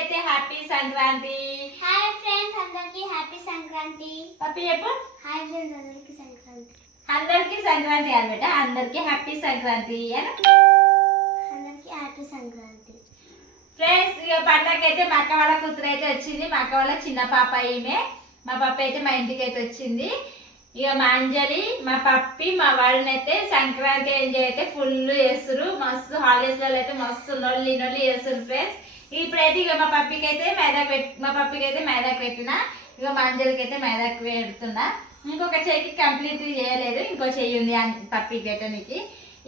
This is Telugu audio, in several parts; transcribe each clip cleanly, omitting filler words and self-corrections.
అయితే హ్యాపీ సంక్రాంతి. హాయ్ ఫ్రెండ్స్ అందరికి హ్యాపీ సంక్రాంతి. పప్పి చెప్పు. హాయ్ ఫ్రెండ్స్ అందరికి సంక్రాంతి. అందరికి సంక్రాంతి అనమాట. అందరికి హ్యాపీ సంక్రాంతి అని అందరికి హ్యాపీ సంక్రాంతి. ఫ్రెండ్స్ ఇక పండగకి అయితే మా అక్క వాళ్ళ కూతురు అయితే వచ్చింది. మా అక్క వాళ్ళ చిన్న పాప ఈమె. మా పాప అయితే మా ఇంటికి అయితే వచ్చింది. ఇక మా అంజలి మా పప్పి మా వాడిని అయితే సంక్రాంతి ఎంజాయ్ అయితే ఫుల్ చేస్తారు. మస్తు హాలిడేస్ లో అయితే మస్తు నొల్లి నొల్లి చేస్తారు ఫ్రెండ్స్. ఇప్పుడైతే ఇక మా పప్పికి అయితే మైదాకు పెట్టిన. ఇక మా అంజలికి అయితే మైదాకు పెడుతున్నా. ఇంకొక చెయ్యికి కంప్లీట్ చేయలేదు, ఇంకో చెయ్యి ఉంది పప్పికి పెట్టడానికి.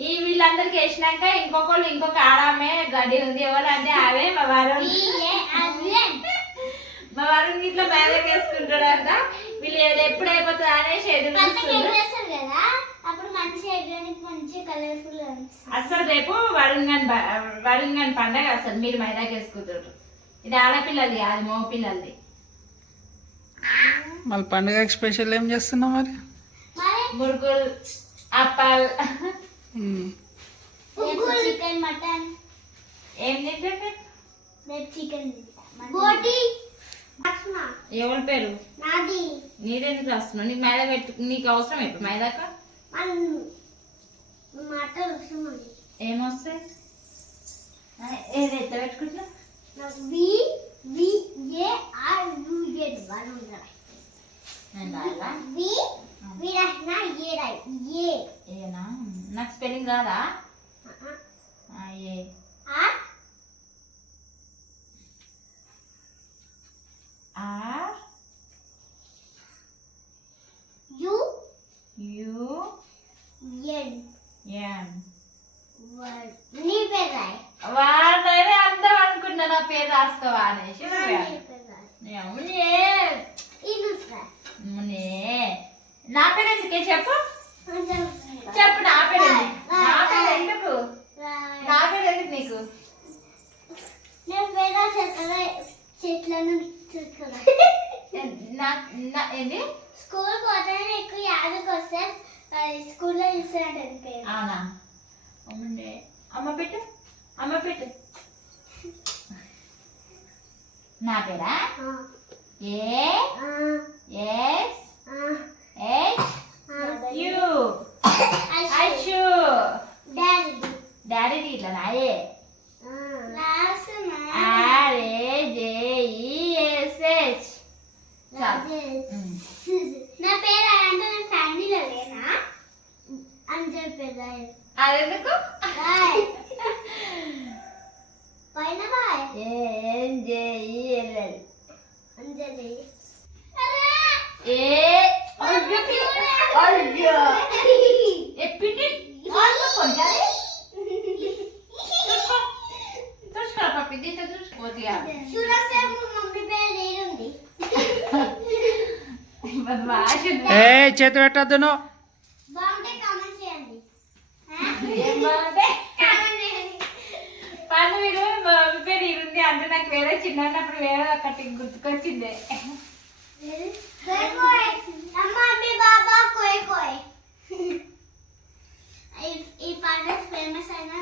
ఈ వీళ్ళందరికి వేసినాక ఇంకొక ఆడామే గడి ఉంది. ఎవరంటే అవే మా వారు ఇట్లా మైదాకు వేసుకుంటాడంట. వీళ్ళు ఎప్పుడు అయిపోతుంది అనేసి ఎదురు అసలు రేపు వరుణ్ పండగ. అసలు మీరు మైదాకు వేసుకుంటారు. ఇది ఆడపిల్లది అది మగ పిల్లలది. మళ్ళీ పండుగ స్పెషల్ ఏం చేస్తున్నావు మరి? మురుగులు అప్పాలు చికెన్ మటన్ ఏం తింటే చికెన్ ఎవరి పేరు నాది. నీదెందుకు వస్తున్నావు? నీకు మైదా నీకు అవసరం ఎప్పుడు మైదాక ఏమొస్తాయి? ఏది ఎత్త పెట్టుకుంటున్నా? ఏనా నాకు స్పెల్లింగ్ రాదా? ఏ ఆర్ యు ఎన్ వాడైనా అందం అనుకున్నా నా పేరు రాస్తావా అనేసి. నా పేరు ఎందుకే చెప్పు చెప్పు. నా పేరు ఎందుకు నీకు? ఏంది స్కూల్ పోతే ఎక్కువ యాదకి వస్తే స్కూల్లో చూస్తున్నట్టు పేరు. అవునా? అమ్మ పెట్టు నా పేరా? డాడీ ఇట్లా నాయే నా పేరు అంటే నా ఫ్యామిలీలో లేనా అంజలి పేరు. అదెందుకు? పైన అంజలి చేతి పెట్టద్దు నువ్వు. బాగుంటే కామెంట్ చేయండి. పండు మీరు పేరు ఇరుంది అంటే నాకు వేరే చిన్నప్పుడు వేరే ఒకటి గుర్తుకొచ్చింది. ఈ పండుగ ఫేమస్ అయినా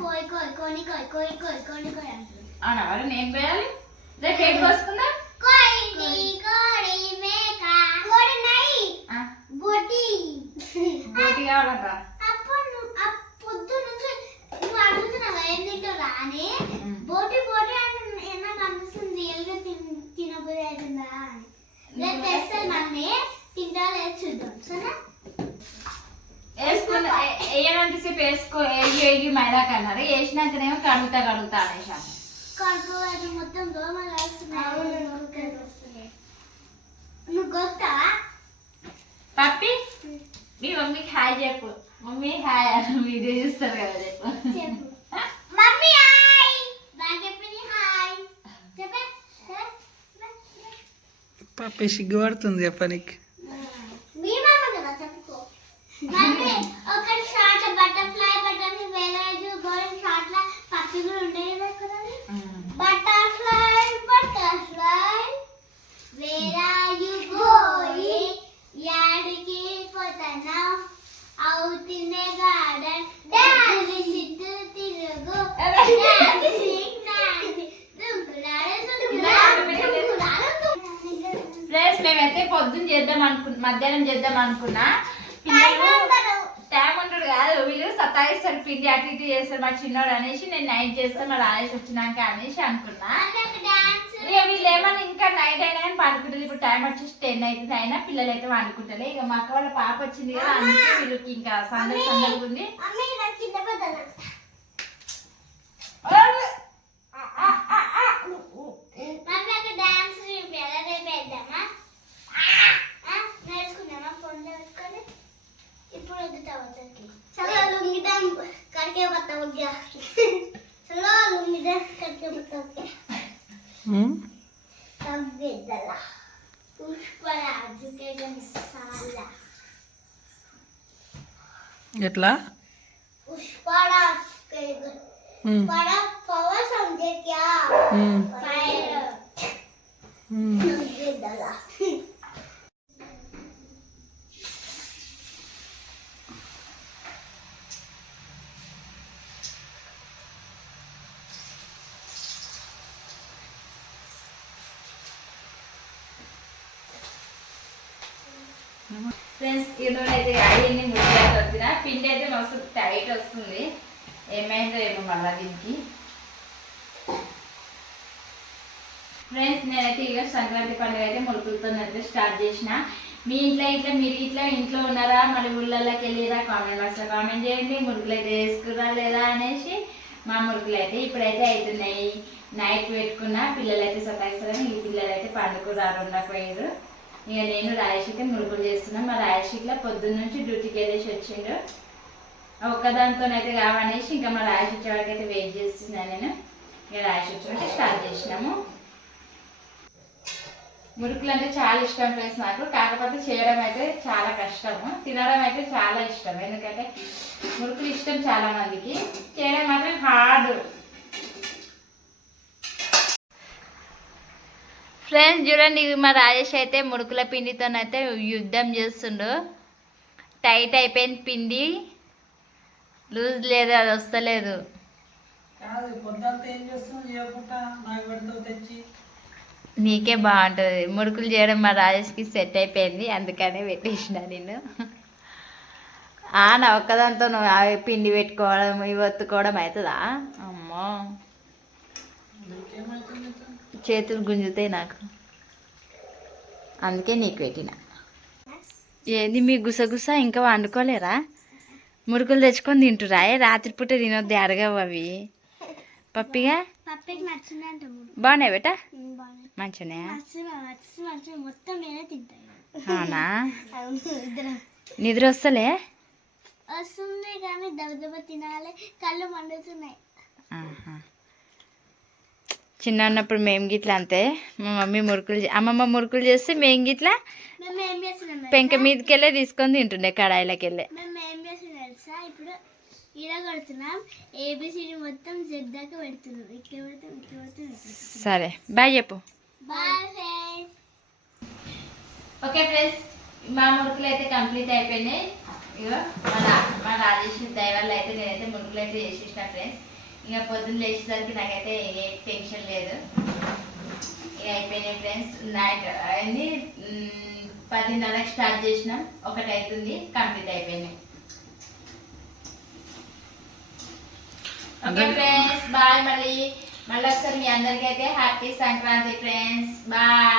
కోయి కోయి కోని కోయి కోయి కోయి కోని కోయి అంటారు. అవునా? మరి నేను పోయాలి. రేపు ఏం కోసుకుందా? బోటి కావాలంట. పొద్దు నుంచి నువ్వు అడుగుతున్నావా ఏం తింటారా అని. బోటి బోటి అంటే నాకు అనిపిస్తుంది రియల్గా తినబోయే అవుతుందా అని. రేపు తెస్తే మమ్మీ తింటా లేదు చూద్దాం సరే. వేసుకున్న వేయనంతసేపు వేగి మైదాక అన్నారు. వేసినాకనేమో కడుగుతా అనేసాను. కడుపు అది మొత్తం దోమలు వస్తున్నాయి. నువ్వు గొప్పవా పప్పి? మీ మమ్మీకి హాయ్ చెప్పు. మమ్మీ హాయ్ అని వీడియో చూస్తారు కదా చెప్పు. మమ్మీ హాయ్ చెప్పింది హాయ్ చెప్పే. పాప సిగ్గుపడుతుంది చెప్పనికి. మీ మామ కదా చెప్పుకో. మమ్మీ ఒకటి షార్ట్ బటర్ఫ్లై వేరే గోల్డెన్ షార్ట్ లా పప్పి కూడా ఉంటాయి కదా. Butterfly where are you going? యాడికి పోతున్నావ్? Out in the garden daddy సిట్టు తిరుగు డాడీ సిగ్నాడి దుంపులాడ మధ్యాహ్నం చేద్దాం అనుకున్నా. పిల్లలు టైం ఉంటాడు కాదు, వీళ్ళు సతాయిస్తాడు పిండి అటు ఇటు చేస్తారు మా చిన్నోడు అనేసి నేను నైట్ చేస్తాను మరి ఆనేసి వచ్చినాక అనేసి అనుకున్నా. ఇక వీళ్ళు ఏమన్నా ఇంకా నైట్ అయినా కానీ పండుకుంటుంది. ఇప్పుడు టైం వచ్చేసి 10 అవుతుంది, అయినా పిల్లలు అయితే వండుకుంటారు. ఇక మా అక్క వాళ్ళ పాప వచ్చింది కదా, అందుకే వీళ్ళకి ఇంకా సందడి ఉంది. चलो लुंगीदान करके बताओ क्या चलो लुंगीदान करके बताओ क्या सब बेदला पुष्पराज के गंसाला ఎట్లా पुष्पराज के बड़ा पावर समझे क्या फायर बेदला ఫ్రెండ్స్ ఈరోజు అయితే అయ్యింది ముద్ద వద్దిన పిండి అయితే మస్తు టైట్ వస్తుంది. ఏమైందో ఏమో మళ్ళా దీనికి. ఫ్రెండ్స్ నేనైతే ఇక సంక్రాంతి పండుగ అయితే మురుకులతో అయితే స్టార్ట్ చేసిన. మీ ఇంట్లో మీరు ఇంట్లో ఉన్నారా, మరి ఊళ్ళలోకి వెళ్ళిరా, కామెంట్ బాక్స్లో కామెంట్ చేయండి. మురుకులు అయితే వేసుకురా లేదా అనేసి. మా మురుకులు అయితే ఇప్పుడైతే అవుతున్నాయి. నైట్ పెట్టుకున్న పిల్లలు అయితే సతాయిస్తారని ఈ పిల్లలు అయితే పండుకురారు ఉండకపోయారు. ఇక నేను రాయశికి మురుకులు చేస్తున్నాను. మా రాయశిక్లో పొద్దున్న నుంచి డ్యూటీకి వెళ్ళేసి వచ్చిండు. ఒక్కదానితోనైతే కావనేసి ఇంకా మా రాయశి వచ్చేవాడికి అయితే వెయిట్ చేస్తున్నాను నేను. ఇక రాయశి వచ్చేవాడికి స్టార్ట్ చేసినాము. మురుకులు అంటే చాలా ఇష్టం ఫ్రెండ్స్ నాకు. కాకపోతే చేయడం అయితే చాలా కష్టము, తినడం అయితే చాలా ఇష్టం. ఎందుకంటే మురుకులు ఇష్టం చాలా మందికి, చేయడం మాత్రం హార్డ్. ఫ్రెండ్స్ చూడండి, మా రాజేష్ అయితే మురుకుల పిండితోనైతే యుద్ధం చేస్తుండు. టైట్ అయిపోయింది పిండి, లూజ్ లేదు, అది వస్తలేదు. నీకే బాగుంటుంది మురుకులు చేయడం. మా రాజేష్కి సెట్ అయిపోయింది, అందుకనే పెట్టేసిన నేను. నా ఒక్కదాంతో నువ్వు అవి పిండి పెట్టుకోవడం ఇవి ఒత్తుకోవడం అవుతుందా? అమ్మో, చేతులు గుంజుతాయి నాకు, అందుకే నీకు పెట్టిన. ఏంది మీ గుసగుస ఇంకా వండుకోలేరా? మురుకులు తెచ్చుకొని తింటురా? రాత్రిపూట తినొద్దు, అరగవు అవి. పప్పిగా బాగున్నాయి బేట, మంచిగా అవునా? నిద్ర వస్తలే? వస్తుంది కానీ దెబ్బ తినాలి, కళ్ళు మండుతున్నాయి. చిన్న ఉన్నప్పుడు మేము గిట్లా అంతే. మా మమ్మీ అమ్మమ్మ మురుకులు చేస్తే మేము గిట్లా పెంక మీదకి వెళ్ళి తీసుకొని తింటుండే, కడాయిలోకి వెళ్ళి. మేము ఏం చేస్తున్నాం తెలుసా, ఇప్పుడు ఇలా కొడుతున్నాం, ఏబిసిడి మొత్తం జెడ్ దాకా పెడుతున్నాం. ఇట్లా పెడతాం, ఇట్లా పెడతాం. సరే బాయ్ చెప్పు. Bye friends. ఓకే ఫ్రెండ్స్, మా మురుకులు అయితే కంప్లీట్ అయిపోయినాయి. ఇక మా రాజేష్ దయవల్ల అయితే నేనైతే మురుకులు అయితే చేసేసిన ఫ్రెండ్స్. ఇక పొద్దున్న లేచేసరికి నాకైతే ఏ టెన్షన్ లేదు. ఇక అయిపోయినాయి ఫ్రెండ్స్. నైట్ అయింది 10:30కి స్టార్ట్ చేసినాం, 1 అవుతుంది, కంప్లీట్ అయిపోయినాయి. Okay friends bye. మళ్ళీ ఒకసారి మీ అందరికీ అయితే హ్యాపీ సంక్రాంతి ఫ్రెండ్స్. బాయ్.